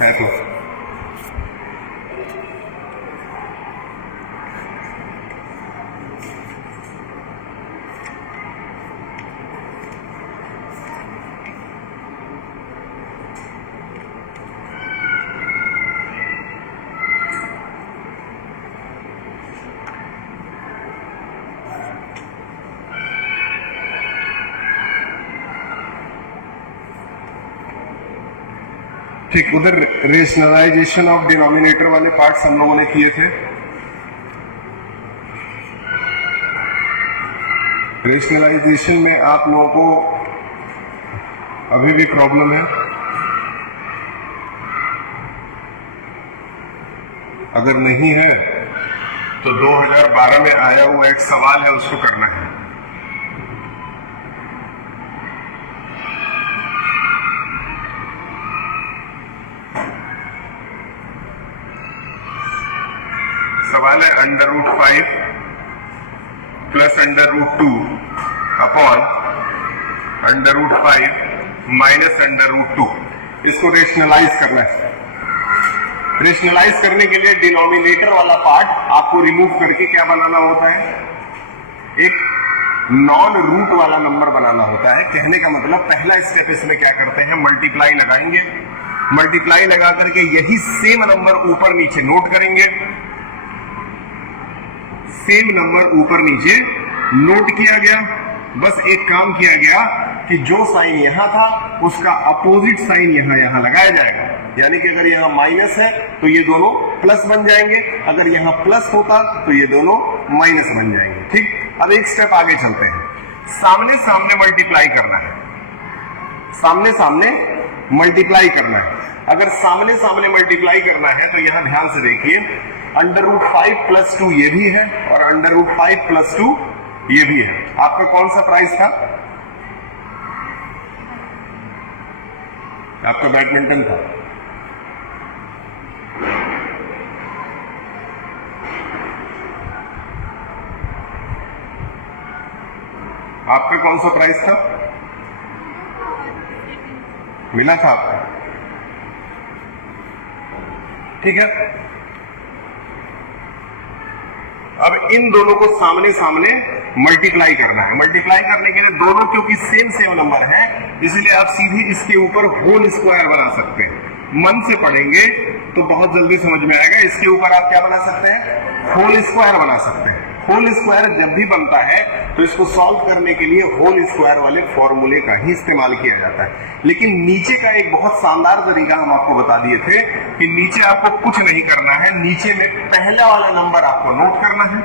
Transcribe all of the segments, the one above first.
है तो ठीक। उधर रेशनलाइजेशन ऑफ डिनोमिनेटर वाले पार्ट्स हम लोगों ने किए थे। रेशनलाइजेशन में आप लोगों को अभी भी प्रॉब्लम है? अगर नहीं है तो 2012 में आया हुआ एक सवाल है, उसको करना है। सवाल है √5 प्लस √2 अपॉन √5 माइनस √2। इसको रेशनलाइज करना है। रेशनलाइज करने के लिए डिनोमिनेटर वाला पार्ट आपको रिमूव करके क्या बनाना होता है? एक नॉन रूट वाला नंबर बनाना होता है। कहने का मतलब पहला स्टेप इसमें क्या करते हैं, मल्टीप्लाई लगाएंगे। मल्टीप्लाई लगा करके यही सेम नंबर ऊपर नीचे नोट करेंगे। सेम नंबर ऊपर नीचे नोट किया गया। बस एक काम किया गया कि जो साइन यहां था उसका अपोजिट साइन यहां लगाया जाएगा। यानी कि अगर यहां माइनस है तो ये दोनों प्लस बन जाएंगे, अगर यहां प्लस होता तो ये दोनों माइनस बन जाएंगे। ठीक। अब एक स्टेप आगे चलते हैं। सामने सामने मल्टीप्लाई करना है। सामने सामने मल्टीप्लाई करना है। अगर सामने सामने मल्टीप्लाई करना है तो यहां ध्यान से देखिए, √5 प्लस 2 ये भी है और √5 प्लस 2 ये भी है। आपका कौन सा प्राइस था? आपका बैडमिंटन था। आपका कौन सा प्राइस था? मिला था आपका? ठीक है। अब इन दोनों को सामने सामने मल्टीप्लाई करना है। मल्टीप्लाई करने के लिए दोनों क्योंकि सेम नंबर है, इसलिए आप सीधे इसके ऊपर होल स्क्वायर बना सकते हैं। मन से पढ़ेंगे तो बहुत जल्दी समझ में आएगा। इसके ऊपर आप क्या बना सकते हैं? होल स्क्वायर बना सकते हैं। होल स्क्वायर जब भी बनता है तो इसको सॉल्व करने के लिए होल स्क्वायर वाले फॉर्मूले का ही इस्तेमाल किया जाता है। लेकिन नीचे का एक बहुत शानदार तरीका हम आपको बता दिए थे कि नीचे आपको कुछ नहीं करना है। नीचे में पहला वाला नंबर आपको नोट करना है,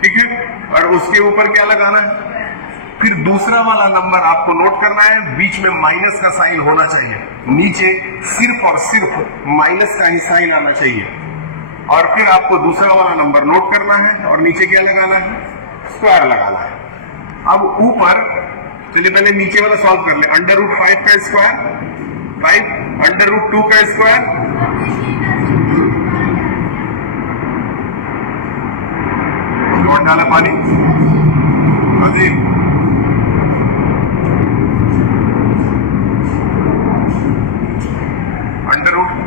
ठीक है, और उसके ऊपर क्या लगाना है? फिर दूसरा वाला नंबर आपको नोट करना है। बीच में माइनस का साइन होना चाहिए। नीचे सिर्फ और सिर्फ माइनस का ही साइन आना चाहिए। और फिर आपको दूसरा वाला नंबर नोट करना है और नीचे क्या लगाना है? स्क्वायर लगाना है। अब ऊपर चलिए पहले नीचे वाला सॉल्व कर ले। √5 का स्क्वायर 5, √2 का स्क्वायर कौन डाला पानी? अजी √,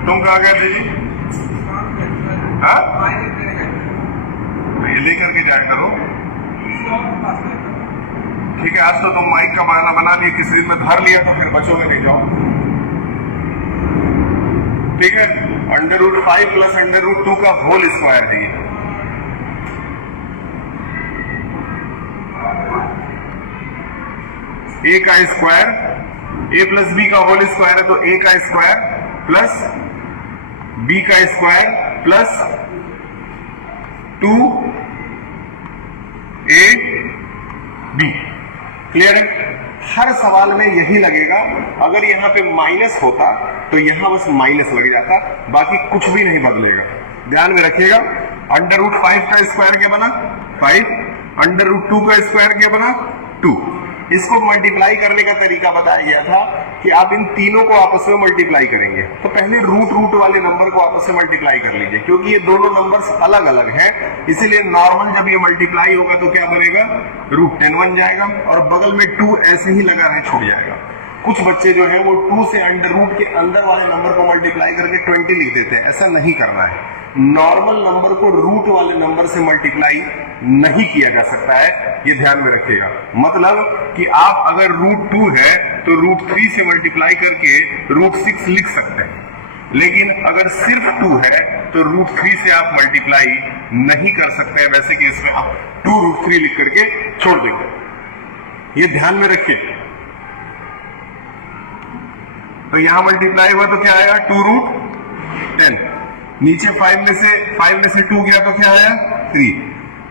तुम कहा गया दीदी? ये लेकर के जाया करो। ठीक है, आज तो तुम माइक का बहाना बना लिए, किसी दिन में धर लिया तो फिर बचोगे नहीं, जाओ। ठीक है, √5 प्लस √2 का होल स्क्वायर है ये। a का स्क्वायर, a प्लस b का होल स्क्वायर है तो a का स्क्वायर प्लस b का स्क्वायर प्लस 2ab। क्लियर है? हर सवाल में यही लगेगा। अगर यहाँ पे माइनस होता तो यहाँ बस माइनस लग जाता, बाकी कुछ भी नहीं बदलेगा। ध्यान में रखिएगा। √5 का स्क्वायर क्या बना? 5, √2 का स्क्वायर क्या बना? 2। इसको मल्टीप्लाई करने का तरीका बताया गया था कि आप इन तीनों को आपस में मल्टीप्लाई करेंगे। तो पहले रूट वाले नंबर को आपस में मल्टीप्लाई कर लीजिए, क्योंकि ये दोनों नंबर्स अलग अलग हैं। इसीलिए नॉर्मल जब ये मल्टीप्लाई होगा तो क्या बनेगा? √10 बन जाएगा और बगल में 2 ऐसे ही लगा है, छूट जाएगा। कुछ बच्चे जो है वो 2 से अंडर रूट के अंदर वाले नंबर को मल्टीप्लाई करके 20 लिख देते हैं। ऐसा नहीं करना है। नॉर्मल नंबर को रूट वाले नंबर से मल्टीप्लाई नहीं किया जा सकता है, ये ध्यान में रखिएगा। मतलब कि आप अगर √2 है तो √3 से मल्टीप्लाई करके √6 लिख सकते हैं, लेकिन अगर सिर्फ 2 है तो √3 से आप मल्टीप्लाई नहीं कर सकते हैं। वैसे केस में आप 2√3 लिख करके छोड़ देंगे, ये ध्यान में रखिए। तो यहां मल्टीप्लाई हुआ तो क्या आएगा 2√10। नीचे 5 में से 2 गया तो क्या आया 3।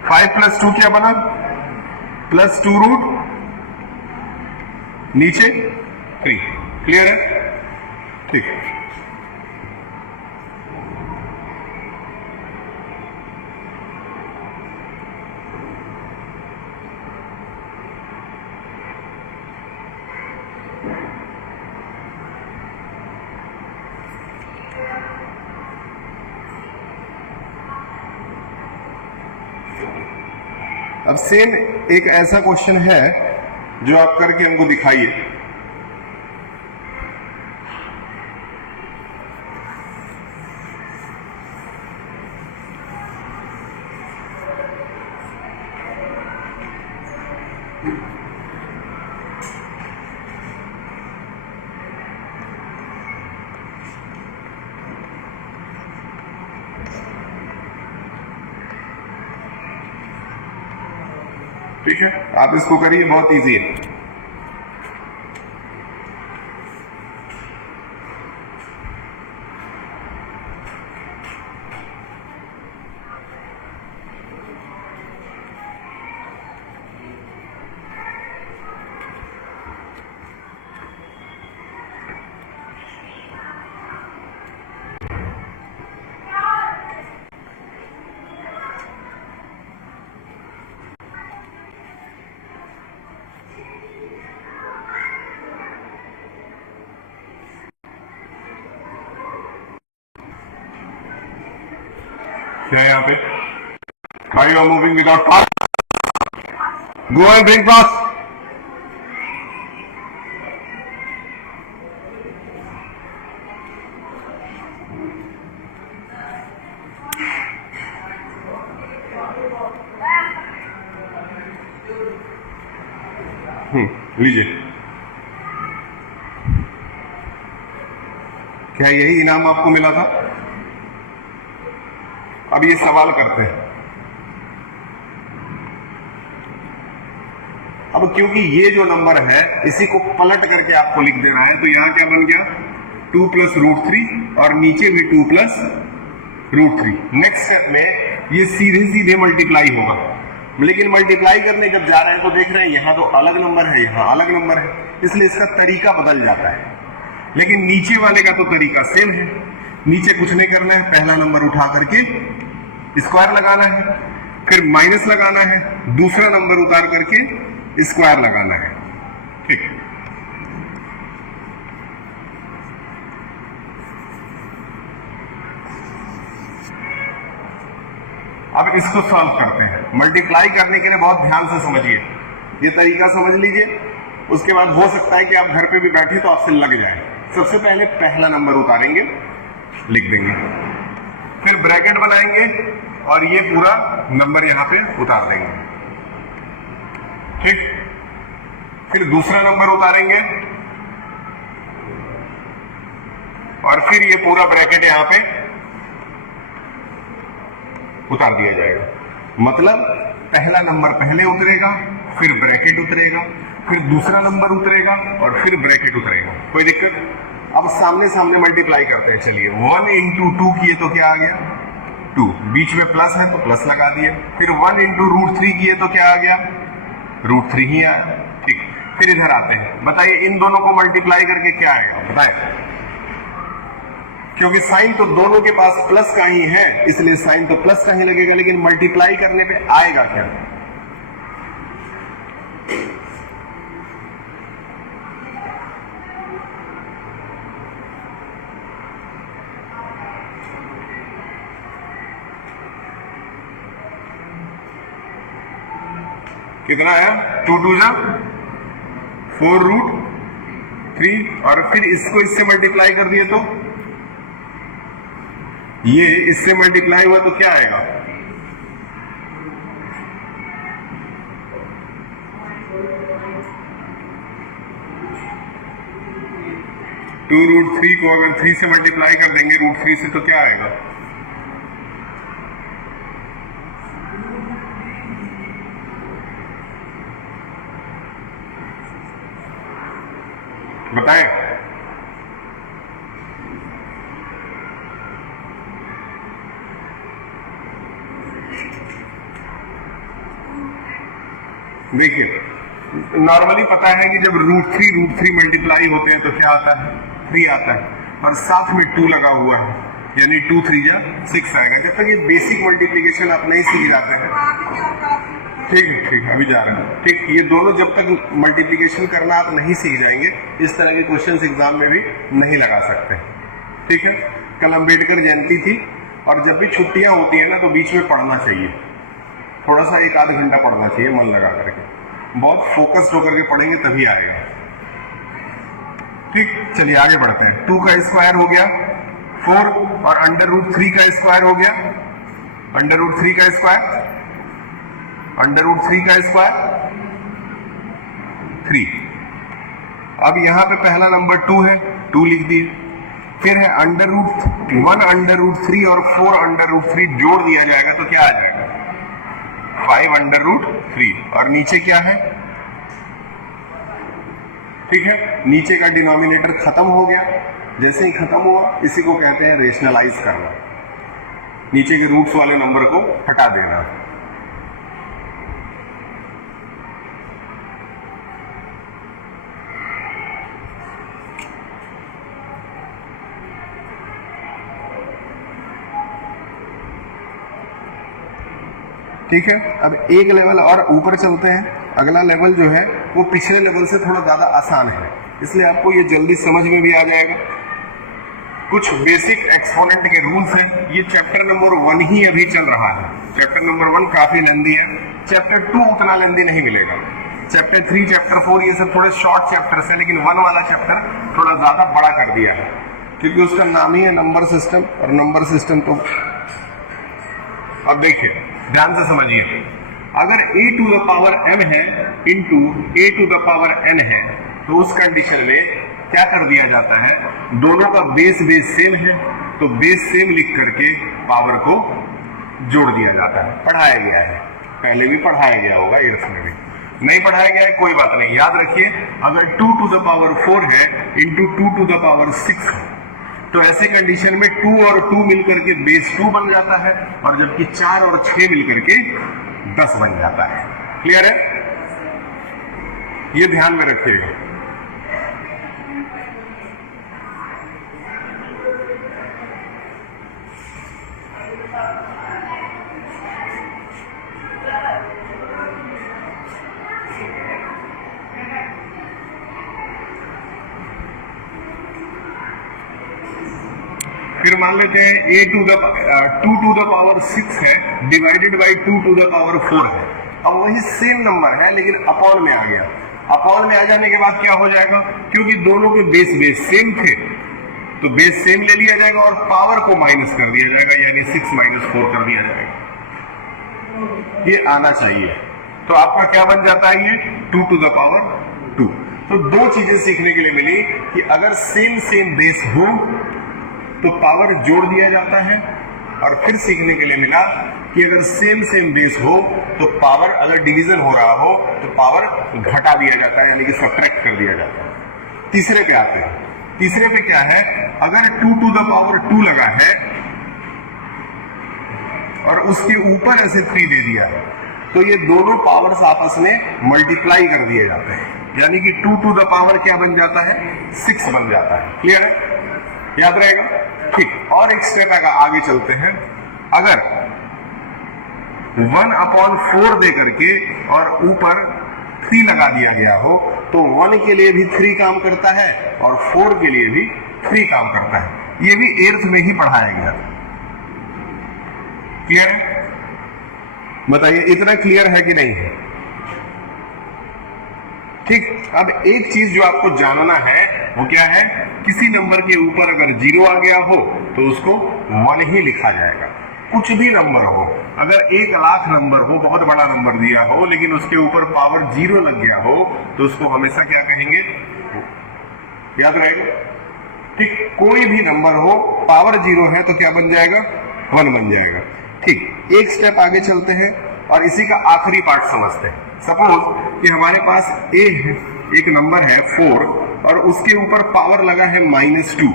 5 + 2 क्या बना +2 नीचे 3। क्लियर है? ठीक है। अब सेम एक ऐसा क्वेश्चन है जो आप करके हमको दिखाइए। ठीक है, आप इसको करिए, बहुत इजी है। क्या है यहाँ पे? Why you are moving without pass? Go and bring pass. लीजिए। क्या यही इनाम आपको मिला था? अब ये सवाल करते हैं। अब क्योंकि ये जो नंबर है इसी को पलट करके आपको लिख देना है, तो यहां क्या बन गया 2 + √3 और नीचे भी 2 + √3। नेक्स्ट स्टेप में ये सीधे सीधे मल्टीप्लाई होगा, लेकिन मल्टीप्लाई करने जब जा रहे हैं तो देख रहे हैं यहां तो अलग नंबर है, यहां अलग नंबर है, इसलिए इसका तरीका बदल जाता है। लेकिन नीचे वाले का तो तरीका सेम है। नीचे कुछ नहीं करना है, पहला नंबर उठा करके स्क्वायर लगाना है, फिर माइनस लगाना है, दूसरा नंबर उतार करके स्क्वायर लगाना है। ठीक है, अब इसको सॉल्व करते हैं। मल्टीप्लाई करने के लिए बहुत ध्यान से समझिए, ये तरीका समझ लीजिए, उसके बाद हो सकता है कि आप घर पे भी बैठे तो आपसे लग जाए। सबसे पहले पहला नंबर उतारेंगे, लिख देंगे, फिर ब्रैकेट बनाएंगे और ये पूरा नंबर यहां पे उतार देंगे। ठीक, फिर दूसरा नंबर उतारेंगे और फिर ये पूरा ब्रैकेट यहां पे उतार दिया जाएगा। मतलब पहला नंबर पहले उतरेगा, फिर ब्रैकेट उतरेगा, फिर दूसरा नंबर उतरेगा और फिर ब्रैकेट उतरेगा। कोई दिक्कत? अब सामने सामने मल्टीप्लाई करते हैं। चलिए 1 × 2 किए तो क्या आ गया 2, बीच में प्लस है तो प्लस लगा दिए। फिर 1 × √3 किए तो क्या आ गया √3 ही आया। ठीक, फिर इधर आते हैं, बताइए इन दोनों को मल्टीप्लाई करके क्या आएगा बताए? क्योंकि साइन तो दोनों के पास प्लस का ही है, इसलिए साइन तो प्लस का ही लगेगा, लेकिन मल्टीप्लाई करने पे आएगा क्या? कितना आया 2 × 2 = 4 3 और फिर इसको इससे मल्टीप्लाई कर दिए तो ये इससे मल्टीप्लाई हुआ तो क्या आएगा? टू रूट 3 को अगर 3 से मल्टीप्लाई कर देंगे रूट 3 से तो क्या आएगा? बताएं। देखिए नॉर्मली पता है कि जब रूट थ्री मल्टीप्लाई होते हैं तो क्या आता है? 3 आता है और साथ में 2 लगा हुआ है यानी 2 3 जा 6 आएगा। जब तक ये बेसिक मल्टीप्लिकेशन आप नहीं सीख जाते हैं, ठीक है अभी जा रहे हैं, ठीक, ये दोनों जब तक मल्टीप्लिकेशन करना आप नहीं सीख जाएंगे इस तरह के क्वेश्चंस एग्जाम में भी नहीं लगा सकते। ठीक है, कल अम्बेडकर जयंती थी और जब भी छुट्टियां होती है ना तो बीच में पढ़ना चाहिए, थोड़ा सा 1 आध घंटा पढ़ना चाहिए मन लगा करके, बहुत फोकस्ड होकर के पढ़ेंगे तभी आएगा। ठीक, चलिए आगे बढ़ते हैं। 2 का स्क्वायर हो गया 4 और अंडर रूट 3 का स्क्वायर हो गया, अंडर रूट 3 का स्क्वायर, अंडर रूट 3 का स्क्वायर 3। अब यहां पे पहला नंबर 2 है, 2 लिख दिए। फिर है अंडर रूट 1 अंडर रूट 3 और 4 अंडर रूट 3 जोड़ दिया जाएगा तो क्या आ जाएगा? 5 अंडर रूट 3। और नीचे क्या है? ठीक है, नीचे का डिनोमिनेटर खत्म हो गया। जैसे ही खत्म हुआ इसी को कहते हैं रेशनलाइज करना, नीचे के रूट्स वाले नंबर को हटा देना। ठीक है, अब एक लेवल और ऊपर चलते हैं। अगला लेवल जो है वो पिछले लेवल से थोड़ा ज्यादा आसान है, इसलिए आपको ये जल्दी समझ में भी आ जाएगा। कुछ बेसिक एक्सपोनेंट के रूल्स हैं। ये चैप्टर नंबर 1 ही अभी चल रहा है। चैप्टर नंबर 1 काफी लेंदी है, चैप्टर 2 उतना लेंदी नहीं मिलेगा। चैप्टर 3 चैप्टर 4 ये सब थोड़े शॉर्ट चैप्टर्स है, लेकिन 1 वाला चैप्टर थोड़ा ज्यादा बड़ा कर दिया है क्योंकि उसका नाम ही है नंबर सिस्टम, और नंबर सिस्टम तो अब देखिए ध्यान से समझिए, अगर a to the power m है into a to the power n है तो उस कंडीशन में क्या कर दिया जाता है? दोनों का बेस सेम है तो बेस सेम लिख करके पावर को जोड़ दिया जाता है। पढ़ाया गया है, पहले भी पढ़ाया गया होगा, इर्थ में भी नहीं पढ़ाया गया है, कोई बात नहीं, याद रखिए। अगर 2 टू द पावर 4 है इंटू 2 टू द पावर 6 है तो ऐसे कंडीशन में 2 और 2 मिलकर के बेस 2 बन जाता है, और जबकि 4 और 6 मिलकर के 10 बन जाता है। क्लियर है? ये ध्यान में रखिएगा। फिर मान लेते हैं 2 टू द पावर 6 है divided by 2 to the power 4 है। अब वही सेम नंबर है लेकिन अपॉन में आ गया। अपॉन में आ जाने के बाद क्या हो जाएगा? क्योंकि दोनों के बेस सेम थे तो बेस सेम ले लिया जाएगा और पावर को माइनस कर दिया जाएगा, यानी 6 - 4 कर दिया जाएगा। ये आना चाहिए। तो आपका क्या बन जाता है? ये 2 टू द पावर 2। तो 2 चीजें सीखने के लिए मिली कि अगर सेम बेस हो तो पावर जोड़ दिया जाता है, और फिर सीखने के लिए मिला कि अगर सेम बेस हो तो पावर, अगर डिवीजन हो रहा हो तो पावर घटा दिया जाता है, यानी कि सब्ट्रैक्ट कर दिया जाता है। तीसरे पे आते हैं। तीसरे पे क्या है? अगर 2 टू द पावर 2 लगा है और उसके ऊपर ऐसे 3 दे दिया है तो ये दोनों पावर्स आपस में मल्टीप्लाई कर दिए जाते हैं, यानी कि 2 टू द पावर क्या बन जाता है? 6 बन जाता है। क्लियर है? याद रहेगा? ठीक, और एक स्टेप आगे चलते हैं। अगर 1/4 दे करके और ऊपर 3 लगा दिया गया हो तो 1 के लिए भी 3 काम करता है और 4 के लिए भी 3 काम करता है। ये भी 8th में ही पढ़ाया गया। क्लियर है? बताइए इतना क्लियर है कि नहीं है? ठीक, अब एक चीज जो आपको जानना है वो क्या है, किसी नंबर के ऊपर अगर 0 आ गया हो तो उसको 1 ही लिखा जाएगा। कुछ भी नंबर हो, अगर 1,00,000 नंबर हो, बहुत बड़ा नंबर दिया हो, लेकिन उसके ऊपर पावर 0 लग गया हो तो उसको हमेशा क्या कहेंगे, याद रहेगा। ठीक, कोई भी नंबर हो, पावर 0 है तो क्या बन जाएगा, 1 बन जाएगा। ठीक, एक स्टेप आगे चलते हैं और इसी का आखिरी पार्ट समझते हैं। सपोज कि हमारे पास ए है, एक नंबर है 4 और उसके ऊपर पावर लगा है -2।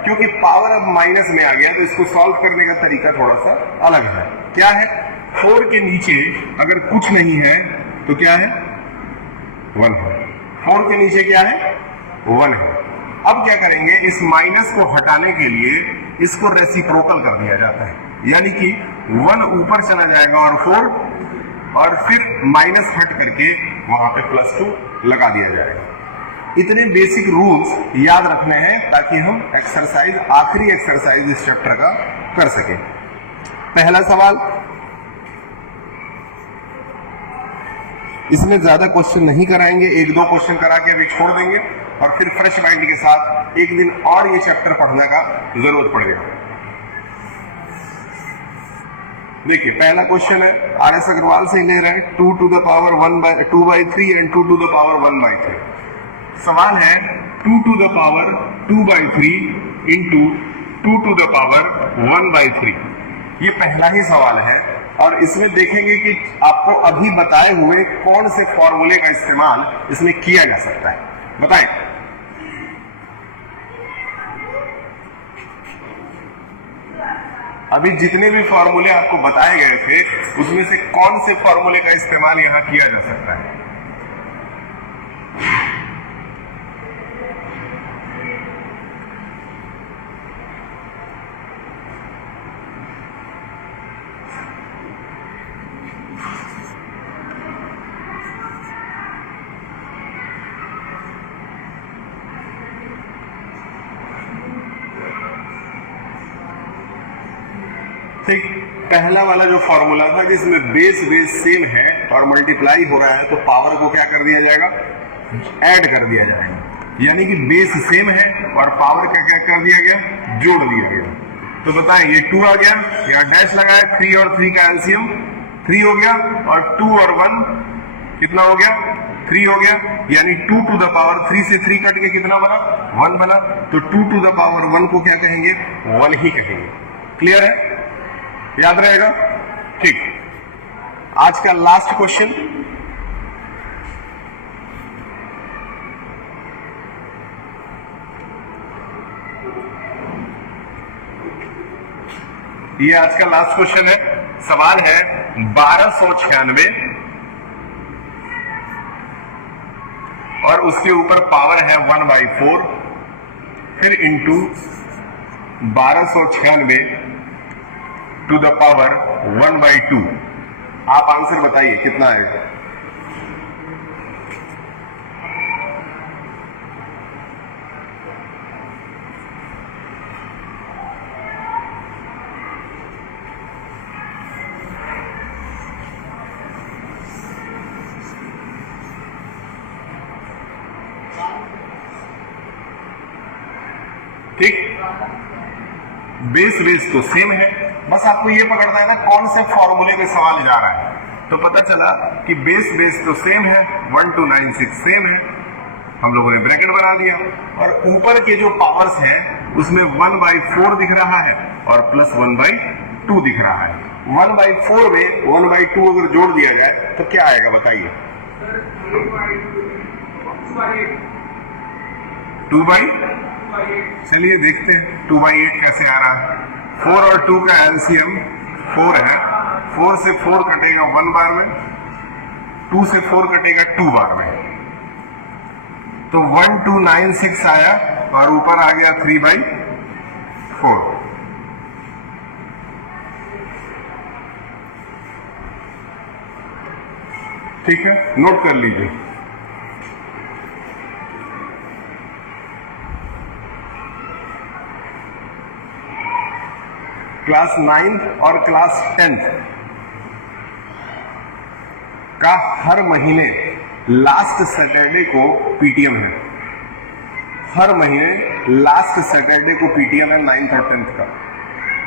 क्योंकि पावर अब माइनस में आ गया तो इसको सॉल्व करने का तरीका थोड़ा सा अलग है। क्या है, 4 के नीचे अगर कुछ नहीं है तो क्या है, 1 है। 4 के नीचे क्या है, 1 है। अब क्या करेंगे, इस माइनस को हटाने के लिए इसको रेसिप्रोकल कर दिया जाता है, यानी कि 1 ऊपर चला जाएगा और 4, और फिर माइनस हट करके वहां पे +2 लगा दिया जाएगा। इतने बेसिक रूल्स याद रखने हैं ताकि हम एक्सरसाइज, आखिरी एक्सरसाइज इस चैप्टर का कर सके। पहला सवाल, इसमें ज्यादा क्वेश्चन नहीं कराएंगे, 1-2 क्वेश्चन करा के अभी छोड़ देंगे और फिर फ्रेश माइंड के साथ एक दिन और ये चैप्टर पढ़ने का जरूरत पड़ेगा। देखिए पहला क्वेश्चन है, RS अग्रवाल से ले रहे हैं 2 to the power 2/3 and 2 to the power 1/3। सवाल है 2 to the power 2/3 into 2 to the power 1/3। ये पहला ही सवाल है और इसमें देखेंगे कि आपको अभी बताए हुए कौन से फॉर्मूले का इस्तेमाल इसमें किया जा सकता है, बताएं। अभी जितने भी फॉर्मूले आपको बताए गए थे उसमें से कौन से फॉर्मूले का इस्तेमाल यहां किया जा सकता है। ठीक, पहला वाला जो फॉर्मूला था जिसमें बेस सेम है और मल्टीप्लाई हो रहा है तो पावर को क्या कर दिया जाएगा, ऐड कर दिया जाएगा। यानी कि बेस सेम है और पावर का क्या कर दिया गया, जोड़ दिया गया। तो बताएं, ये 2 आ गया, यहाँ डैश लगाया, 3 और 3 का एलसीएम 3 हो गया और 2 और 1 कितना हो गया, 3 हो गया। यानी 2 to the power 3 से 3 कट के कितना बना, 1 बना। तो 2 to the power 1 को क्या कहेंगे, 1 ही कहेंगे। क्लियर है, याद रहेगा। ठीक, आज का लास्ट क्वेश्चन, ये आज का लास्ट क्वेश्चन है। सवाल है 1296 और उसके ऊपर पावर है 1/4, फिर इंटू 1296 टू द पावर 1/2। आप आंसर बताइए कितना आएगा। ठीक, बेस तो सेम है, बस आपको ये पकड़ना है ना कौन से फॉर्मूले पे सवाल जा रहा है। तो पता चला कि बेस तो सेम है, 1296 सेम है, हम लोगों ने ब्रैकेट बना दिया और ऊपर के जो पावर्स हैं उसमें 1/4 दिख रहा है और प्लस 1/2 दिख रहा है। 1/4 में 1/2 अगर जोड़ दिया जाए तो क्या आएगा बताइए, 2/8। चलिए देखते हैं 2/8 कैसे आ रहा है। 4 और 2 का एलसीएम 4 है, 4 से 4 कटेगा 1 बार में, 2 से 4 कटेगा 2 बार में, तो 1296 आया और ऊपर आ गया 3/4। ठीक है, नोट कर लीजिए। क्लास 9th और क्लास 10th का हर महीने लास्ट सैटरडे को पीटीएम है। हर महीने लास्ट सैटरडे को पीटीएम है 9th और 10th का,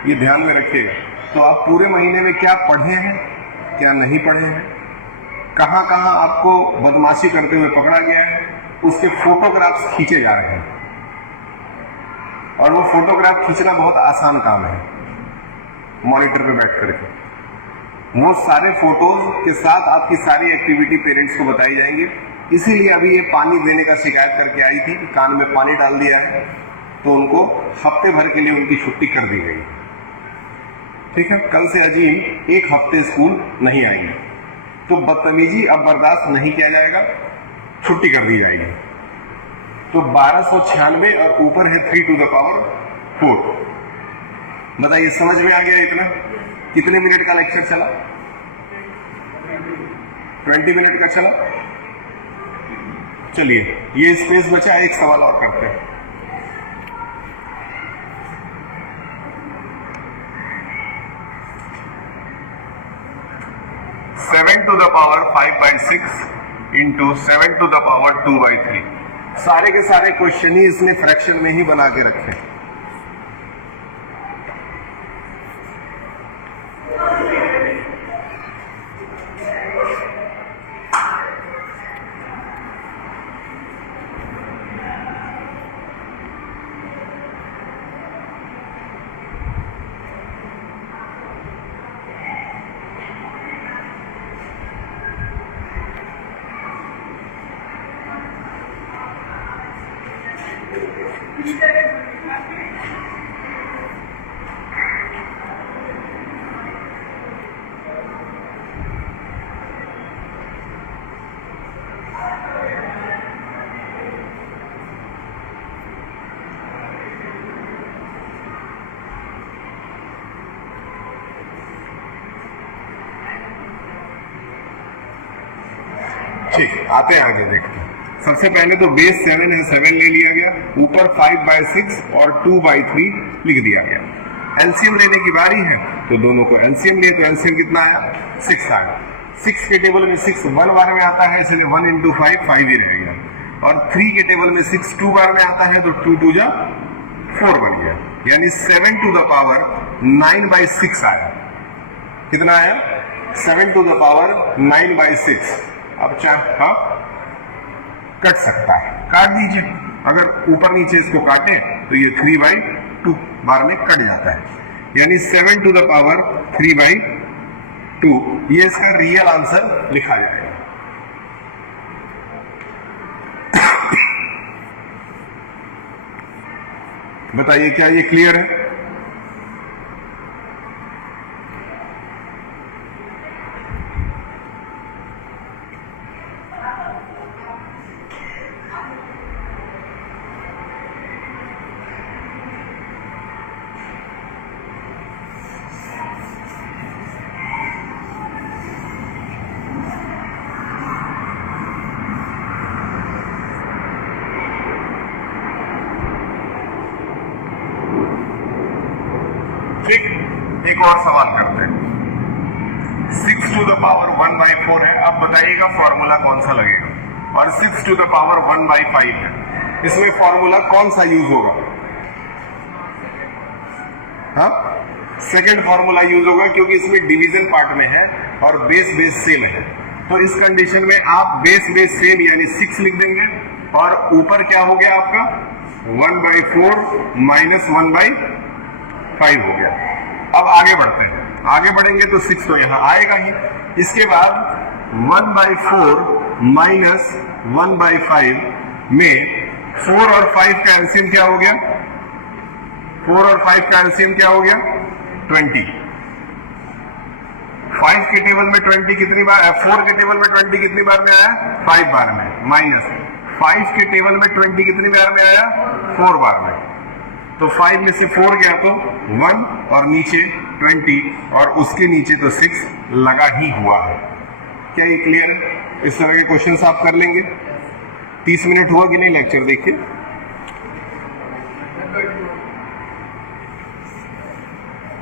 ये ध्यान में रखिएगा। तो आप पूरे महीने में क्या पढ़े हैं, क्या नहीं पढ़े हैं, कहाँ कहाँ आपको बदमाशी करते हुए पकड़ा गया है, उसके फोटोग्राफ्स खींचे जा रहे हैं। और वो फोटोग्राफ खींचना बहुत आसान काम है, मॉनिटर पे बैठ करके। वो सारे फोटोज के साथ आपकी सारी एक्टिविटी पेरेंट्स को बताई जाएंगी। इसीलिए अभी ये पानी देने का शिकायत करके आई थी, कान में पानी डाल दिया है, तो उनको हफ्ते भर के लिए उनकी छुट्टी कर दी गई। ठीक है, कल से अजीम 1 हफ्ते स्कूल नहीं आएंगे, तो बदतमीजी अब बर्दाश्त नहीं किया जाएगा, छुट्टी कर दी जाएगी। तो 1296 और ऊपर है 3 to the power 4। बताइए समझ में आ गया इतना? कितने मिनट का लेक्चर चला? 20 मिनट का चला। चलिए, ये स्पेस बचा, एक सवाल और करते हैं। Seven to the power 5/6 into 7 to the power 2/3। सारे के सारे क्वेश्चन ही इसने फ्रैक्शन में ही बना के रखे। ठीक, आते हैं आगे देखते हैं। सबसे पहले तो बेस 7 है, 7 ले लिया गया, ऊपर 5/6 और 2/3 लिख दिया गया। एलसीएम लेने की बारी है, तो दोनों को एलसीएम लिए, तो एलसीएम कितना आया? 6 आया। 6 के टेबल में 6 1 बार में आता है, इसलिए 1 into 5 5 ही रह गया। और 3 के टेबल में 6 2 बार में आता है, तो 2 2 जा 4 बन गया, यानी 7 to the power 9/6 आया। कितना आया? 7 to the power 9/6। अब चाहे कट सकता है, काट दीजिए। अगर ऊपर नीचे इसको काटे तो ये 3/2 बार में कट जाता है, यानी 7 to the power 3/2। ये इसका रियल आंसर लिखा जाएगा। बताइए क्या ये क्लियर है? ठीक, एक और सवाल करते हैं। 6 to the power 1/4 है। अब बताइएगा फॉर्मूला कौन सा लगेगा। और 6 to the power 1/5 है, इसमें फॉर्मूला कौन सा यूज होगा? हाँ, सेकेंड फॉर्मूला यूज होगा, क्योंकि इसमें डिवीजन पार्ट में है और बेस बेस सेम है। तो इस कंडीशन में आप बेस बेस सेम यानी 6 लिख देंगे, और ऊपर क्या हो गया आपका? 1/4 माइनस 1/5 हो गया। अब आगे बढ़ते हैं। आगे बढ़ेंगे तो 6 तो यहां आएगा ही। इसके बाद 1/4 माइनस 1/5 में 4 और 5 का एलसीएम क्या हो गया? 4 और 5 का एलसीएम क्या हो गया? 20। 5 के टेबल में 20 कितनी बार? 4 के टेबल में 20 कितनी बार में आया? 5 बार में। माइनस 5 के टेबल में 20 कितनी बार में आया? 4 बार में। तो 5 में से 4 गया तो 1 और नीचे 20 और उसके नीचे तो 6 लगा ही हुआ है। क्या ये क्लियर है? इस तरह के क्वेश्चंस आप कर लेंगे। 30 मिनट हुआ कि नहीं लेक्चर? देखिए,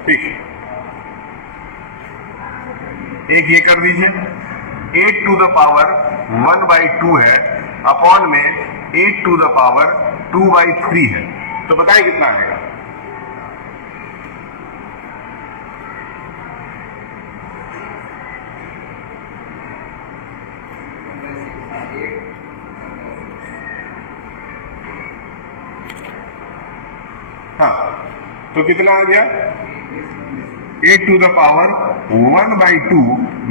ठीक है, एक ये कर दीजिए। 8 to the power 1/2 है, अपॉन में 8 to the power 2/3 है, तो बताएं कितना आएगा। हाँ, तो कितना आ गया 8 to the power 1/2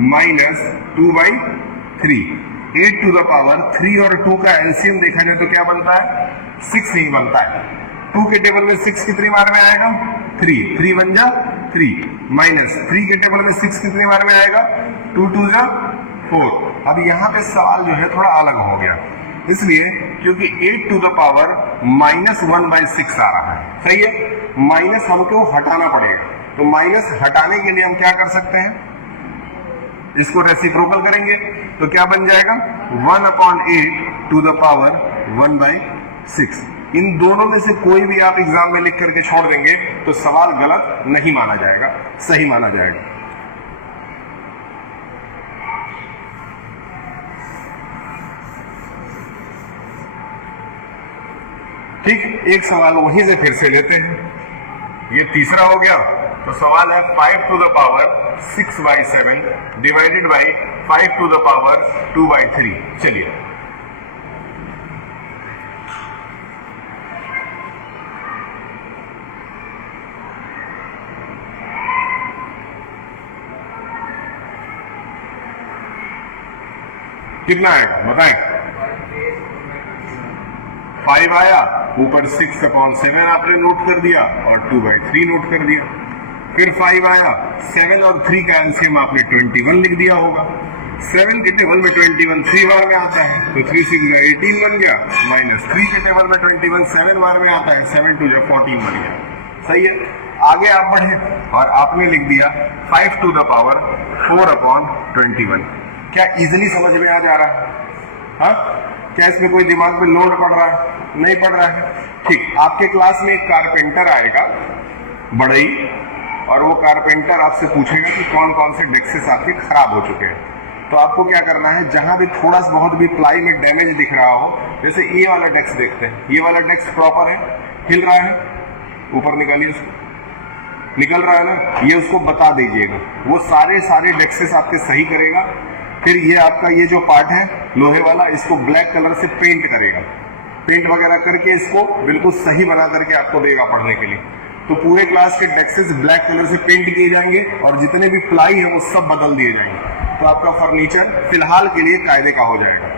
minus 2/3। 8 to the power 3 और 2 का एलसीएम देखा जाए तो क्या बनता है 6 ही बनता है। 2 के टेबल में 6 कितनी बार में आएगा 3 बन जा 3 माइनस 3 के टेबल में 6 कितनी बार में आएगा 2 2 जा 4। अब यहाँ पे सवाल जो है थोड़ा अलग हो गया, इसलिए क्योंकि 8 to the power -1/6 आ रहा है, सही है। माइनस हमको हटाना पड़ेगा, तो माइनस हटाने के लिए हम क्या कर सकते हैं, इसको रेसिप्रोकल करेंगे तो क्या बन जाएगा 1/8 to the power 1/6। इन दोनों में से कोई भी आप एग्जाम में लिख करके छोड़ देंगे तो सवाल गलत नहीं माना जाएगा, सही माना जाएगा। ठीक, एक सवाल वहीं से फिर से लेते हैं, ये तीसरा हो गया। तो सवाल है 5 to the power 6/7 divided by 5 to the power 2/3। चलिए, कितना आएगा बताएं। 5 आया, ऊपर 6/7 आपने नोट कर दिया और 2/3 नोट कर दिया। फिर 5 आया, 7 और 3 का एलसीएम आपने 21 लिख दिया होगा। 7 के टेबल में 21 3 बार में आता है, तो 3 6 18 बन गया, माइनस 3 के टेबल में 21 7 बार में आता है, 7 2 14 बन गया, सही है। आगे आप बढ़े और आपने लिख दिया 5 to the power 4/21। क्या इजिली समझ में आ जा रहा है? हाँ, क्या इसमें कोई दिमाग पे लोड पड़ रहा है? नहीं पड़ रहा है। ठीक, आपके क्लास में एक कारपेंटर आएगा बड़ई, और वो कारपेंटर आपसे पूछेगा कि कौन कौन से डेस्क आपके खराब हो चुके हैं। तो आपको क्या करना है, जहां भी थोड़ा सा बहुत भी प्लाई में डैमेज दिख रहा हो, जैसे ये वाला डेस्क देखते हैं, ये वाला डेस्क प्रॉपर है, हिल रहा है, ऊपर निकालिए उसको, निकल रहा है ना, ये उसको बता दीजिएगा। वो सारे डेस्क आपके सही करेगा। फिर ये आपका ये जो पार्ट है लोहे वाला, इसको ब्लैक कलर से पेंट करेगा, पेंट वगैरह करके इसको बिल्कुल सही बना करके आपको देगा पढ़ने के लिए। तो पूरे क्लास के डेस्क ब्लैक कलर से पेंट किए जाएंगे और जितने भी प्लाई है वो सब बदल दिए जाएंगे, तो आपका फर्नीचर फिलहाल के लिए कायदे का हो जाएगा।